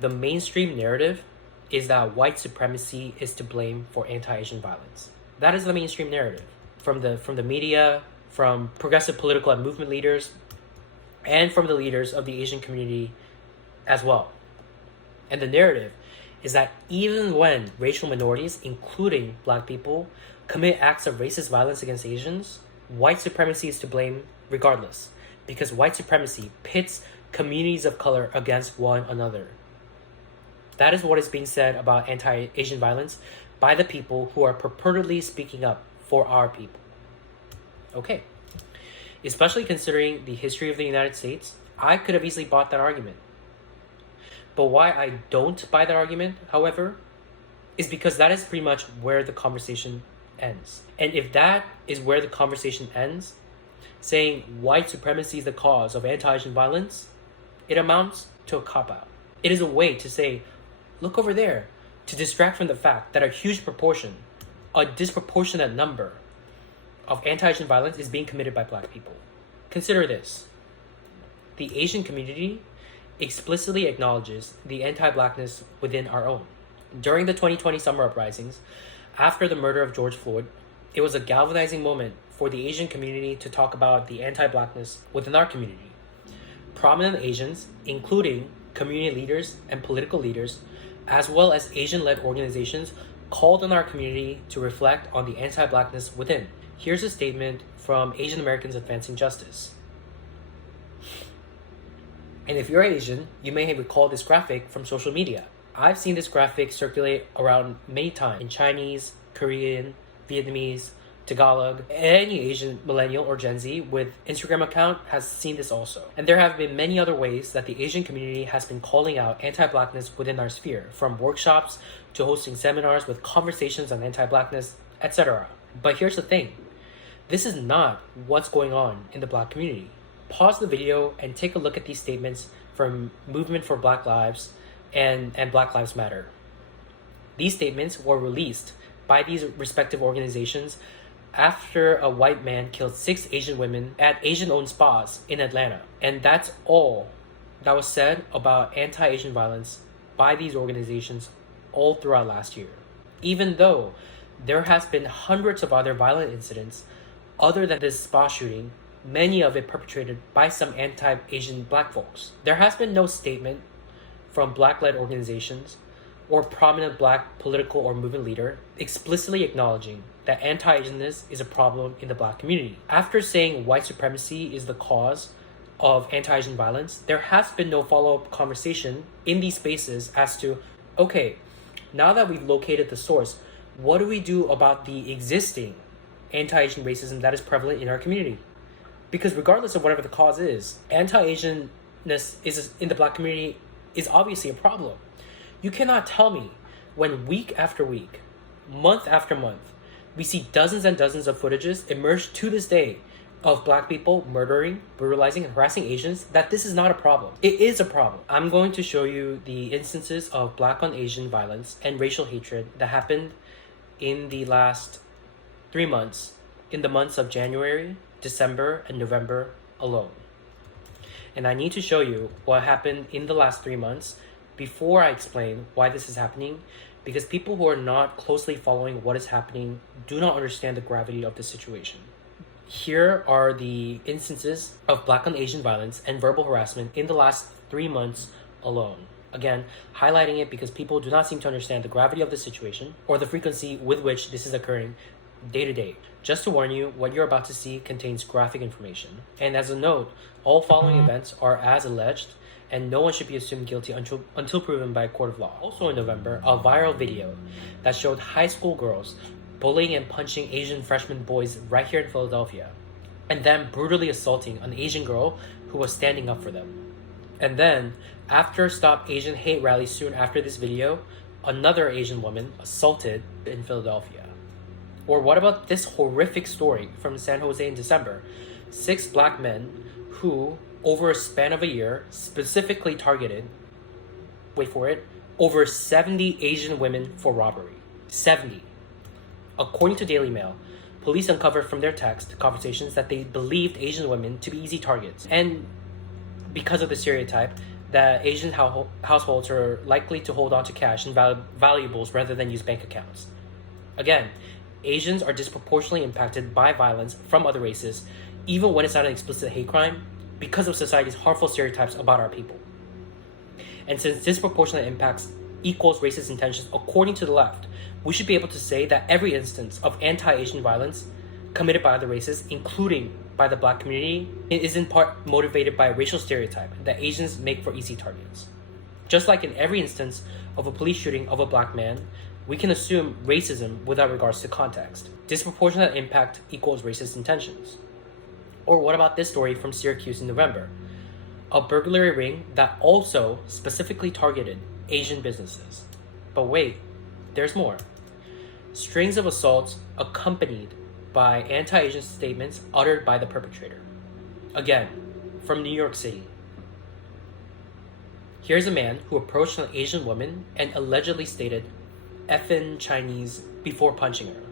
the mainstream narrative is that white supremacy is to blame for anti-Asian violence. That is the mainstream narrative from the media, from progressive political and movement leaders, and from the leaders of the Asian community as well. And the narrative is that even when racial minorities, including Black people, commit acts of racist violence against Asians, white supremacy is to blame regardless, because white supremacy pits communities of color against one another. That is what is being said about anti-Asian violence by the people who are purportedly speaking up for our people. Okay. Especially considering the history of the United States, I could have easily bought that argument. But why I don't buy that argument, however, is because that is pretty much where the conversation ends. And if that is where the conversation ends, saying white supremacy is the cause of anti-Asian violence, it amounts to a cop-out. It is a way to say, look over there, to distract from the fact that a huge proportion, a disproportionate number of anti-Asian violence is being committed by Black people. Consider this. The Asian community explicitly acknowledges the anti-Blackness within our own. During the 2020 summer uprisings, after the murder of George Floyd, it was a galvanizing moment for the Asian community to talk about the anti-Blackness within our community. Prominent Asians, including community leaders and political leaders, as well as Asian-led organizations, called on our community to reflect on the anti-Blackness within. Here's a statement from Asian Americans Advancing Justice. And if you're Asian, you may have recalled this graphic from social media. I've seen this graphic circulate around many times in Chinese, Korean, Vietnamese, Tagalog. Any Asian millennial or Gen Z with Instagram account has seen this also. And there have been many other ways that the Asian community has been calling out anti-Blackness within our sphere, from workshops to hosting seminars with conversations on anti-Blackness, etc. But here's the thing. This is not what's going on in the Black community. Pause the video and take a look at these statements from Movement for Black Lives and Black Lives Matter. These statements were released by these respective organizations after a white man killed 6 Asian women at Asian-owned spas in Atlanta. And that's all that was said about anti-Asian violence by these organizations all throughout last year. Even though there has been hundreds of other violent incidents other than this spa shooting, many of it perpetrated by some anti-Asian Black folks. There has been no statement from Black-led organizations or prominent Black political or movement leader explicitly acknowledging that anti-Asianness is a problem in the Black community. After saying white supremacy is the cause of anti-Asian violence, there has been no follow-up conversation in these spaces as to, okay, now that we've located the source, what do we do about the existing anti-Asian racism that is prevalent in our community? Because regardless of whatever the cause is, anti-Asianness in the Black community is obviously a problem. You cannot tell me when week after week, month after month, we see dozens and dozens of footages emerge to this day of Black people murdering, brutalizing, and harassing Asians, that this is not a problem. It is a problem. I'm going to show you the instances of Black on Asian violence and racial hatred that happened in the last 3 months, in the months of January, December, and November alone. And I need to show you what happened in the last 3 months before I explain why this is happening, because people who are not closely following what is happening do not understand the gravity of the situation. Here are the instances of Black on Asian violence and verbal harassment in the last 3 months alone. Again, highlighting it because people do not seem to understand the gravity of the situation or the frequency with which this is occurring day to day. Just to warn you, what you're about to see contains graphic information. And as a note, all following events are as alleged, and no one should be assumed guilty until proven by a court of law. Also in November, a viral video that showed high school girls bullying and punching Asian freshman boys right here in Philadelphia, and then brutally assaulting an Asian girl who was standing up for them. And then, after a Stop Asian Hate rally soon after this video, another Asian woman assaulted in Philadelphia. Or what about this horrific story from San Jose in December? 6 Black men who, over a span of a year, specifically targeted, wait for it, over 70 Asian women for robbery. 70. According to Daily Mail, police uncovered from their text conversations that they believed Asian women to be easy targets. And because of the stereotype, that Asian households are likely to hold on to cash and valuables rather than use bank accounts. Again, Asians are disproportionately impacted by violence from other races, even when it's not an explicit hate crime, because of society's harmful stereotypes about our people. And since disproportionate impacts equals racist intentions according to the left, we should be able to say that every instance of anti-Asian violence committed by other races, including by the Black community, is in part motivated by a racial stereotype that Asians make for easy targets. Just like in every instance of a police shooting of a Black man, we can assume racism without regards to context. Disproportionate impact equals racist intentions. Or what about this story from Syracuse in November? A burglary ring that also specifically targeted Asian businesses. But wait, there's more. Strings of assaults accompanied by anti-Asian statements uttered by the perpetrator. Again, from New York City. Here's a man who approached an Asian woman and allegedly stated, "Effin' Chinese," before punching her.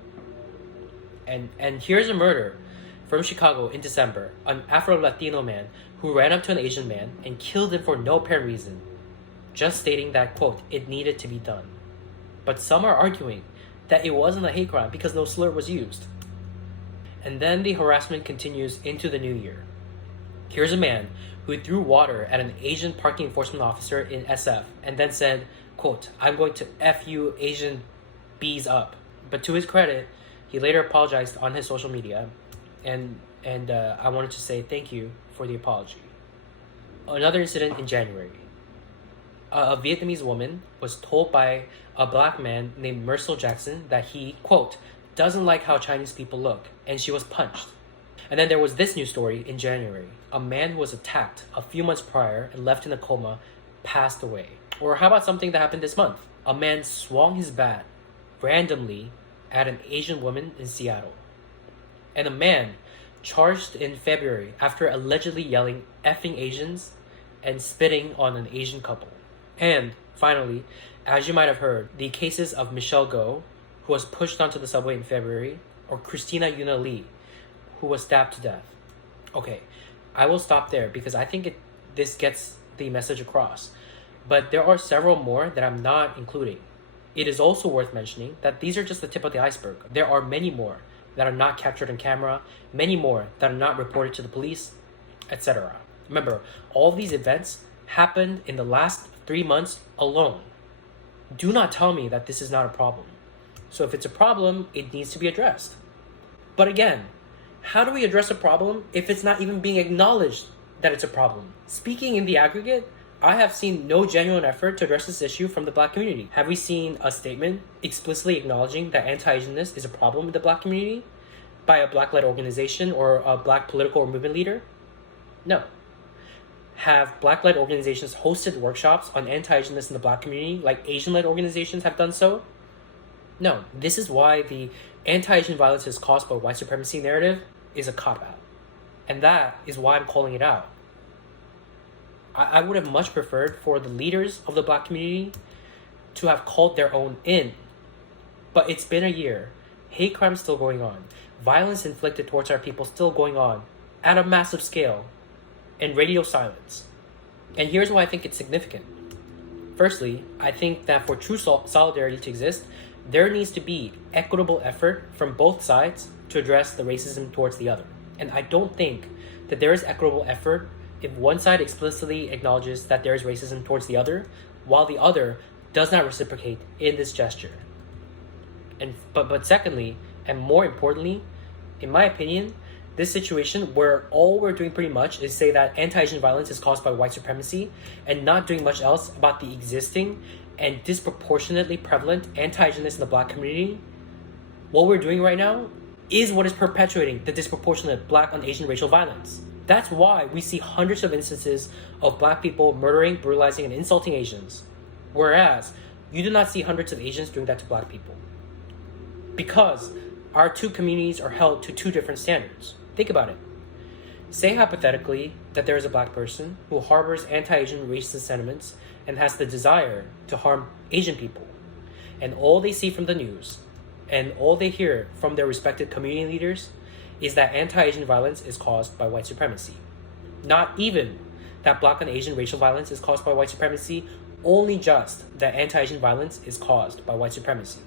And here's a murder from Chicago in December, an Afro-Latino man who ran up to an Asian man and killed him for no apparent reason, just stating that, quote, "it needed to be done." But some are arguing that it wasn't a hate crime because no slur was used. And then the harassment continues into the new year. Here's a man who threw water at an Asian parking enforcement officer in SF and then said, quote, "I'm going to F you Asian bees up." But to his credit, he later apologized on his social media, and I wanted to say thank you for the apology. Another incident in January. A Vietnamese woman was told by a Black man named Mercel Jackson that he, quote, "doesn't like how Chinese people look," and she was punched. And then there was this news story in January. A man who was attacked a few months prior and left in a coma passed away. Or how about something that happened this month? A man swung his bat randomly at an Asian woman in Seattle. And a man charged in February after allegedly yelling "effing Asians" and spitting on an Asian couple. And finally, as you might have heard, the cases of Michelle Go, who was pushed onto the subway in February, or Christina Yuna Lee, who was stabbed to death. Okay, I will stop there because I think this gets the message across. But there are several more that I'm not including. It is also worth mentioning that these are just the tip of the iceberg. There are many more that are not captured on camera, many more that are not reported to the police, etc. Remember, all of these events happened in the last 3 months alone. Do not tell me that this is not a problem. So if it's a problem, it needs to be addressed. But again, how do we address a problem if it's not even being acknowledged that it's a problem? Speaking in the aggregate, I have seen no genuine effort to address this issue from the Black community. Have we seen a statement explicitly acknowledging that anti-Asianness is a problem in the Black community by a Black-led organization or a Black political or movement leader? No. Have Black-led organizations hosted workshops on anti-Asianness in the Black community like Asian-led organizations have done so? No. This is why the anti-Asian violence is caused by white supremacy narrative is a cop-out. And that is why I'm calling it out. I would have much preferred for the leaders of the Black community to have called their own in. But it's been a year. Hate crime still going on. Violence inflicted towards our people still going on at a massive scale. And radio silence. And here's why I think it's significant. Firstly, I think that for true solidarity to exist, there needs to be equitable effort from both sides to address the racism towards the other. And I don't think that there is equitable effort if one side explicitly acknowledges that there is racism towards the other, while the other does not reciprocate in this gesture. But secondly, and more importantly, in my opinion, this situation where all we're doing pretty much is say that anti-Asian violence is caused by white supremacy and not doing much else about the existing and disproportionately prevalent anti-Asianness in the Black community, what we're doing right now is what is perpetuating the disproportionate Black on Asian racial violence. That's why we see hundreds of instances of Black people murdering, brutalizing, and insulting Asians, whereas you do not see hundreds of Asians doing that to Black people. Because our two communities are held to two different standards. Think about it. Say hypothetically that there is a Black person who harbors anti-Asian racist sentiments and has the desire to harm Asian people, and all they see from the news and all they hear from their respected community leaders is that anti-Asian violence is caused by white supremacy. Not even that Black and Asian racial violence is caused by white supremacy, only just that anti-Asian violence is caused by white supremacy,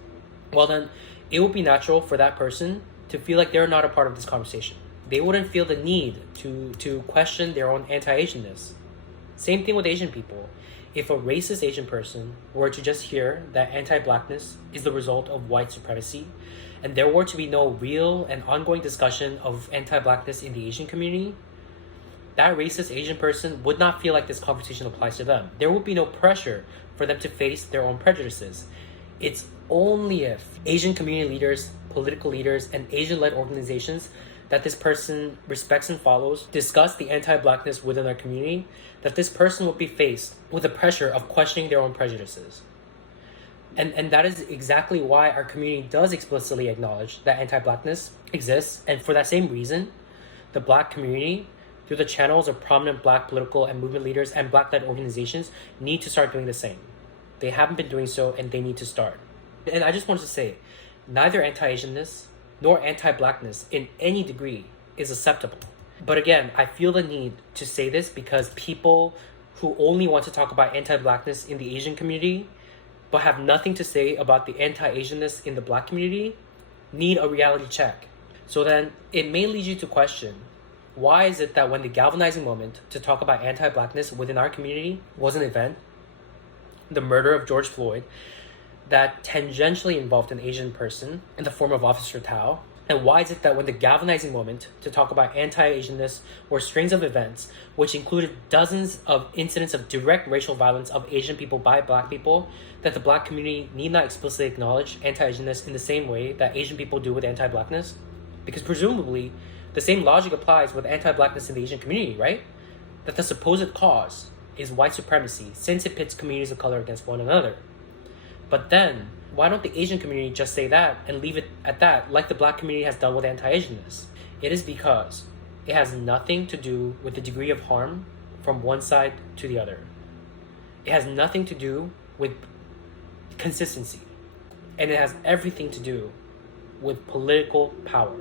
well then, it would be natural for that person to feel like they're not a part of this conversation. They wouldn't feel the need to question their own anti-Asianness. Same thing with Asian people. If a racist Asian person were to just hear that anti-Blackness is the result of white supremacy, and there were to be no real and ongoing discussion of anti-Blackness in the Asian community, that racist Asian person would not feel like this conversation applies to them. There would be no pressure for them to face their own prejudices. It's only if Asian community leaders, political leaders, and Asian-led organizations that this person respects and follows discuss the anti-Blackness within their community, that this person will be faced with the pressure of questioning their own prejudices. And that is exactly why our community does explicitly acknowledge that anti-Blackness exists, and for that same reason, the Black community, through the channels of prominent Black political and movement leaders and Black-led organizations, need to start doing the same. They haven't been doing so, and they need to start. And I just wanted to say, neither anti-Asianness nor anti-Blackness in any degree is acceptable. But again, I feel the need to say this because people who only want to talk about anti-Blackness in the Asian community but have nothing to say about the anti-Asianness in the Black community need a reality check. So then it may lead you to question, why is it that when the galvanizing moment to talk about anti-Blackness within our community was an event, the murder of George Floyd, that tangentially involved an Asian person in the form of Officer Tao? And why is it that when the galvanizing moment to talk about anti-Asianness were strings of events, which included dozens of incidents of direct racial violence of Asian people by Black people, that the Black community need not explicitly acknowledge anti-Asianness in the same way that Asian people do with anti-Blackness? Because presumably, the same logic applies with anti-Blackness in the Asian community, right? That the supposed cause is white supremacy, since it pits communities of color against one another. But then, why don't the Asian community just say that and leave it at that, like the Black community has done with anti-Asianness? It is because it has nothing to do with the degree of harm from one side to the other. It has nothing to do with consistency. And it has everything to do with political power.